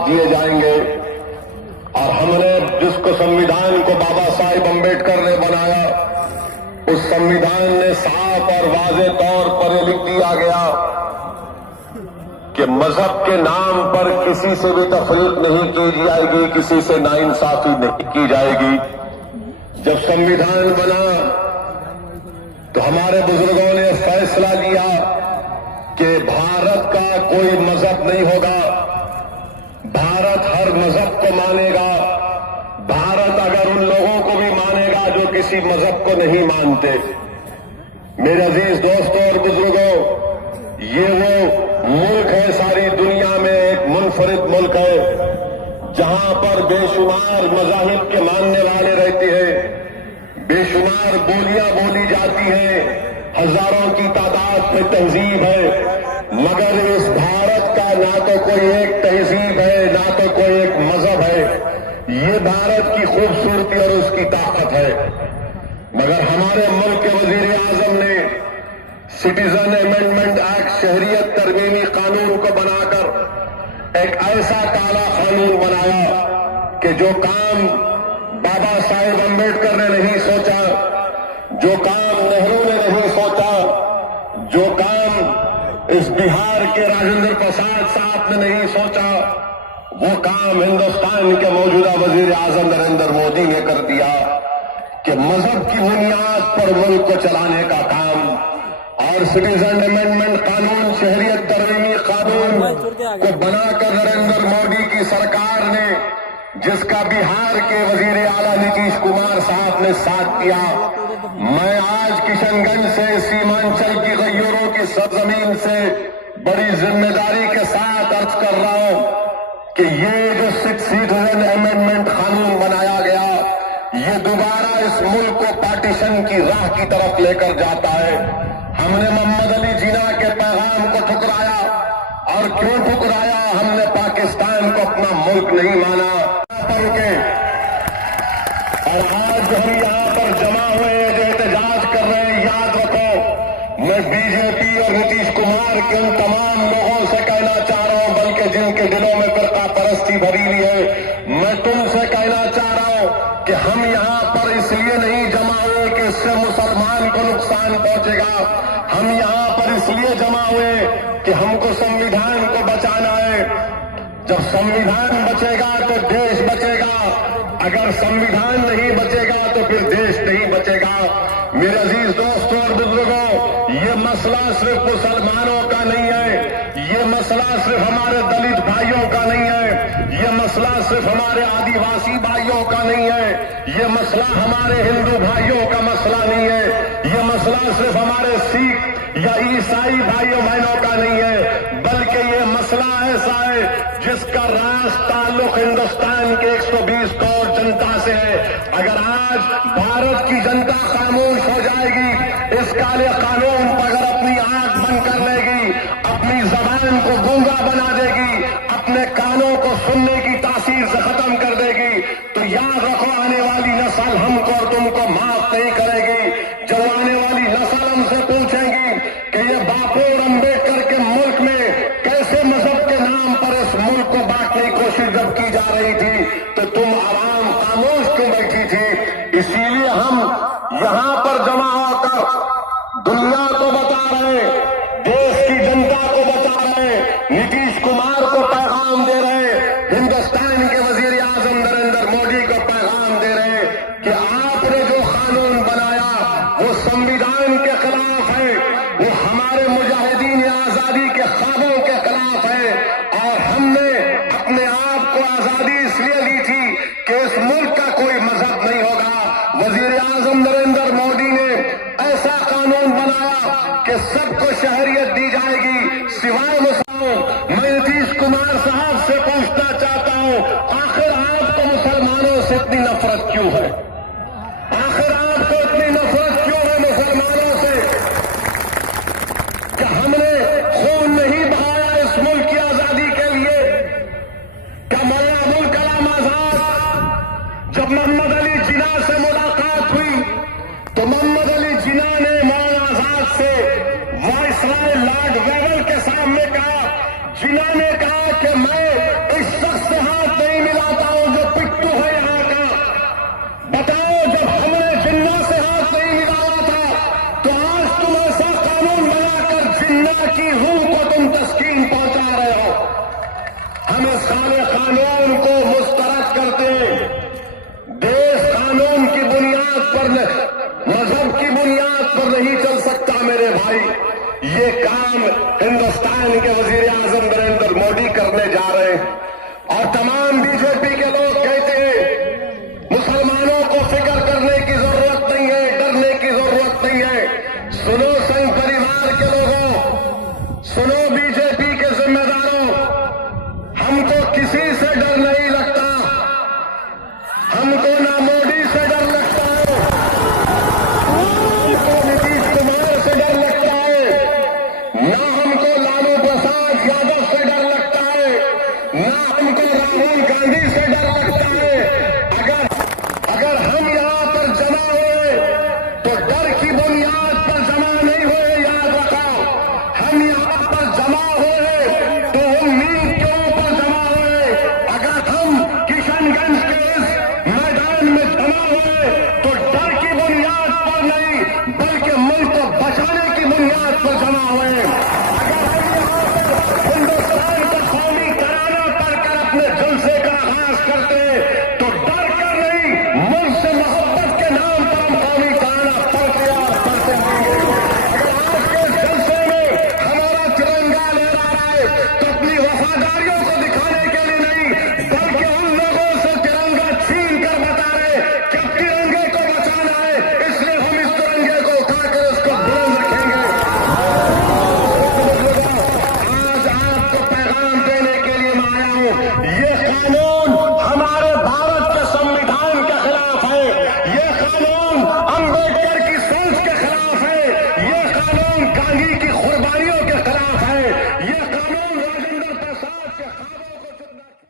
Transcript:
साथ जिए जाएंगे। और हमने जिसको संविधान को बाबा साहेब अम्बेडकर ने बनाया, उस संविधान ने साफ और वाज़े तौर पर ये लिख दिया गया कि मजहब के नाम पर किसी से भी तफरीक नहीं की जाएगी, किसी से नाइंसाफी नहीं की जाएगी। जब संविधान बना तो हमारे बुजुर्गों ने फैसला लिया कि भारत का कोई मजहब नहीं होगा, भारत हर मजहब को मानेगा, भारत अगर उन लोगों को भी मानेगा जो किसी मजहब को नहीं मानते। मेरे अजीज दोस्तों और बुजुर्गों, ये वो मुल्क है सारी दुनिया में एक मुनफरिद मुल्क है जहां पर बेशुमार मज़ाहिब के मानने वाले रहते हैं, बेशुमार बोलियां बोली जाती हैं, हजारों की तादाद में तहजीब है। मगर इस भारत का ना तो कोई एक तहजीब है, ना तो कोई एक मजहब है। ये भारत की खूबसूरती और उसकी ताकत है। मगर हमारे मुल्क के वजीर आजम ने सिटीजन अमेंडमेंट एक्ट, शहरियत तरमीमी कानून को बनाकर एक ऐसा काला कानून बनाया कि जो काम बाबा साहेब अम्बेडकर ने नहीं सोचा, जो काम नेहरू ने नहीं सोचा, जो काम इस बिहार के राजेंद्र प्रसाद साहब ने नहीं सोचा, वो काम हिंदुस्तान के मौजूदा वजीर आजम नरेंद्र मोदी ने कर दिया कि मजहब की बुनियाद पर मुल्क को चलाने का काम। और सिटीजन अमेंडमेंट कानून, शहरियत तरमीमी कानून को बनाकर नरेंद्र मोदी की सरकार ने, जिसका बिहार के वजीर आला नीतीश कुमार साहब ने साथ दिया, मैं आज किशनगंज से, सीमांचल की गैयरों की सरजमीन से बड़ी जिम्मेदारी के साथ अर्ज कर रहा हूं कि ये जो सिटीजन अमेंडमेंट कानून बनाया गया, ये दोबारा इस मुल्क को पार्टीशन की राह की तरफ लेकर जाता है। हमने मोहम्मद अली जिन्ना के पैगाम को ठुकराया, और क्यों ठुकराया? हमने पाकिस्तान को अपना मुल्क नहीं माना। और आज हम यहाँ पर जमा हुए जो एहतजाज कर रहे हैं, याद रखो, मैं बीजेपी और नीतीश कुमार के उन तमाम लोगों से कहना चाह रहा हूं, बल्कि जिनके दिलों में फिरका परस्ती भरी हुई है, मैं तुमसे कहना चाह रहा हूं कि हम यहाँ पर इसलिए नहीं जमा हुए कि इससे मुसलमान को नुकसान पहुंचेगा। हम यहाँ पर इसलिए जमा हुए कि हमको संविधान को बचाना है। जब संविधान बचेगा तो देश बचेगा, अगर संविधान नहीं बचेगा तो फिर देश नहीं बचेगा। मेरे अजीज दोस्तों और बुजुर्गों, ये मसला सिर्फ मुसलमानों का नहीं है, ये मसला सिर्फ हमारे दलित भाइयों का नहीं है, ये मसला सिर्फ हमारे आदिवासी भाइयों का नहीं है, ये मसला हमारे हिंदू भाइयों का मसला नहीं है, ये मसला सिर्फ हमारे सिख या ईसाई भाइयों बहनों का नहीं है, बल्कि ये मसला ऐसा है जिसका राज ताल्लुक हिंदुस्तान के 120 करोड़ जनता से है। अगर आज भारत की जनता खामोश हो जाएगी, इस काले कानून पर अगर अपनी आंख बंद कर लेगी, अपनी जबान को गूंगा बना देगी, अपने कानों को सुनने की तासीर से खत्म कर देगी, तो याद रखो आने वाली नस्ल हमको और तुमको माफ नहीं करेगी। जब आने वाली नस्ल हमसे पूछेगी कि ये बापू और अम्बेडकर के मुल्क में कैसे मजहब के नाम पर इस मुल्क को बांटने की कोशिश जब की जा रही थी, तो तुम आवाम खामोश क्यों बैठी थी? इसीलिए हम यहां पर जमा होकर दुनिया को बता रहे, देश की जनता को बता रहे, नीतीश कुमार को पैगाम दे रहे, हिंदुस्तान के वजीर आजम नरेंद्र मोदी को पैगाम दे रहे कि आपने जो कानून बनाया वो संविधान के खिलाफ है, वो हमारे मुजाहिदीन आजादी के ख्वाबों के खिलाफ है। और हमने अपने आप को आजादी इसलिए दी थी कि इस मुल्क का कोई मजहब नहीं होगा। वजीर आजम नरेंद्र मोदी ने ऐसा कानून बनाया कि सबको शहरियत दी जाएगी सिवाय मुसलमानों। मैं नीतीश कुमार साहब से पूछना चाहता हूं, आखिर आपको मुसलमानों से इतनी नफरत क्यों है? आखिर आपको इतनी नफरत क्यों है मुसलमानों से? क्या हमने खून नहीं बहाया इस मुल्क की आजादी के लिए? क्या मौलाना अबुल कलाम आजाद, जब मोहम्मद अली जिन्ना से मुलाकात हुई तो मोहम्मद अली जिन्ना ने मौलाना आजाद से वायसराय लॉर्ड वेवल के सामने कहा, जिन्ना ने कहा कि मैं इस शख्स से قانون کو مسترد کرتے، دیش قانون کی بنیاد پر مذہب کی بنیاد پر نہیں چل سکتا میرے بھائی۔ یہ کام ہندوستان کے وزیر اعظم